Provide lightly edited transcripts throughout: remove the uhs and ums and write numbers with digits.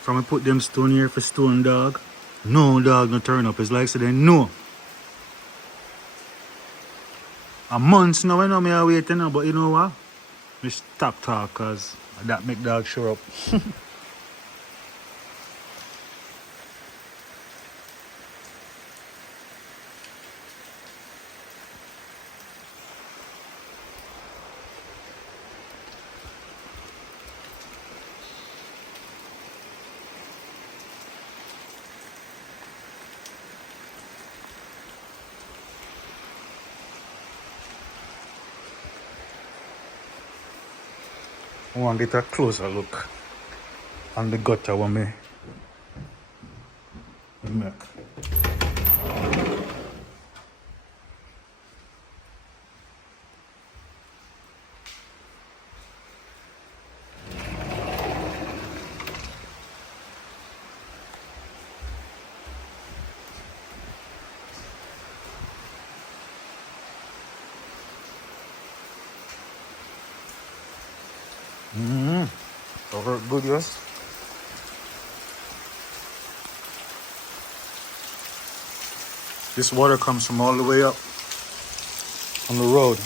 From I put them stone here for stone dog. No dog no turn up. It's like so they know. A month now I know me are waiting now, but you know what? Me stop talk cause that make dog show up. I want to get a closer look on the gutter when me make. That work good, yes? This water comes from all the way up on the road.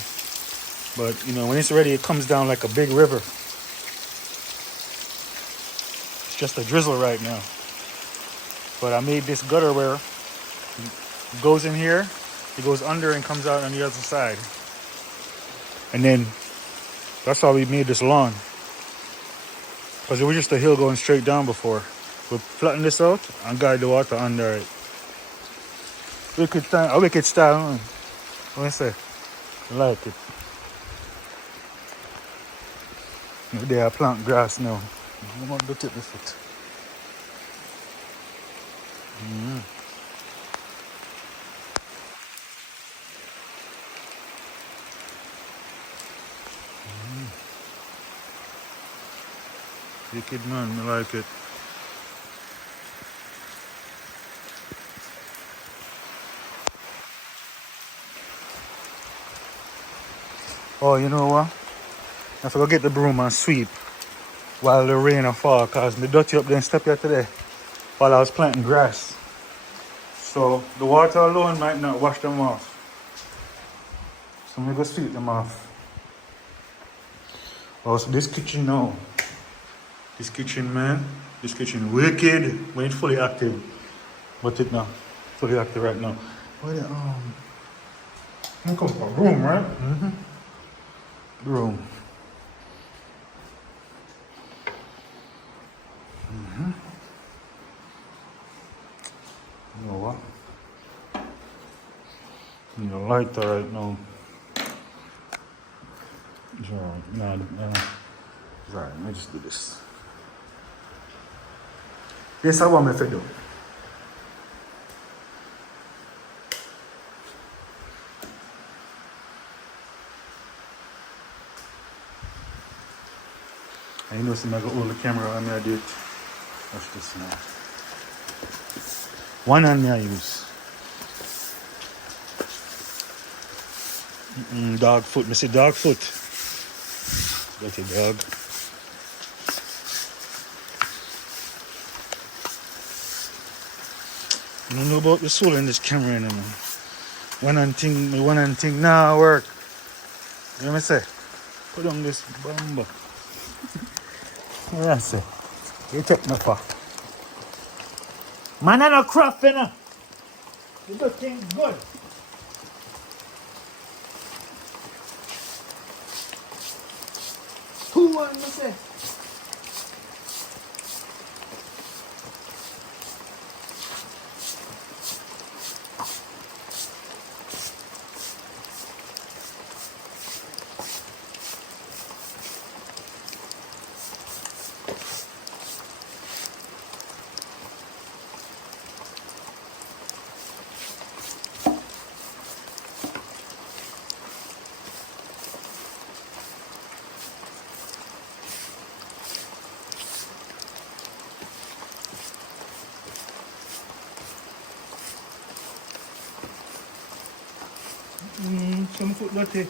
But, you know, when it's ready, it comes down like a big river. It's just a drizzle right now. But I made this gutter where it goes in here, it goes under and comes out on the other side. And then that's how we made this lawn. Because it was just a hill going straight down before. We'll flatten this out and guide the water under it. Wicked style. What I say? I like it. They are plant grass now. I want to tip the foot. Wicked man, I like it. Oh, you know what? I forgot to get the broom and sweep while the rain fall, cause me dirty up there and step here today while I was planting grass. So the water alone might not wash them off. So I'm gonna sweep them off. Oh, so this kitchen now. This kitchen, man. This kitchen wicked when it's fully active. But it's not fully active right now. Where the I come from room, right? Room. You know what? Need a lighter right now. It's alright. Nah, it's alright. Let me just do this. Yes, I want me to do. And you know, see, I got hold the camera and I do it. Watch this now. One hand I use. Dog foot. Me say dog foot. Dirty dog. I don't know about the soul in this camera anymore. One hand thing now work. You know what I say? Put on this bumper. Yeah, I say. You take my paw. Man, I no craft, you know. You do things good. Who want me say? Some foot dirty.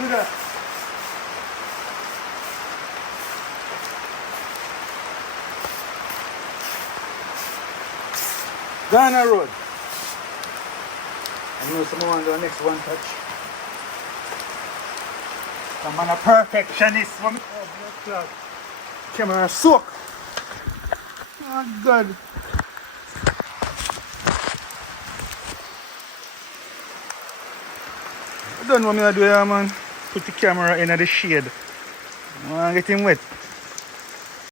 Do that. Ghana Road. I know someone on the next one touch. I'm on a perfectionist. Oh, blood clot. Camera soak. Oh, God. I don't know what I do here, man. Put the camera in the shade. I want to get him wet.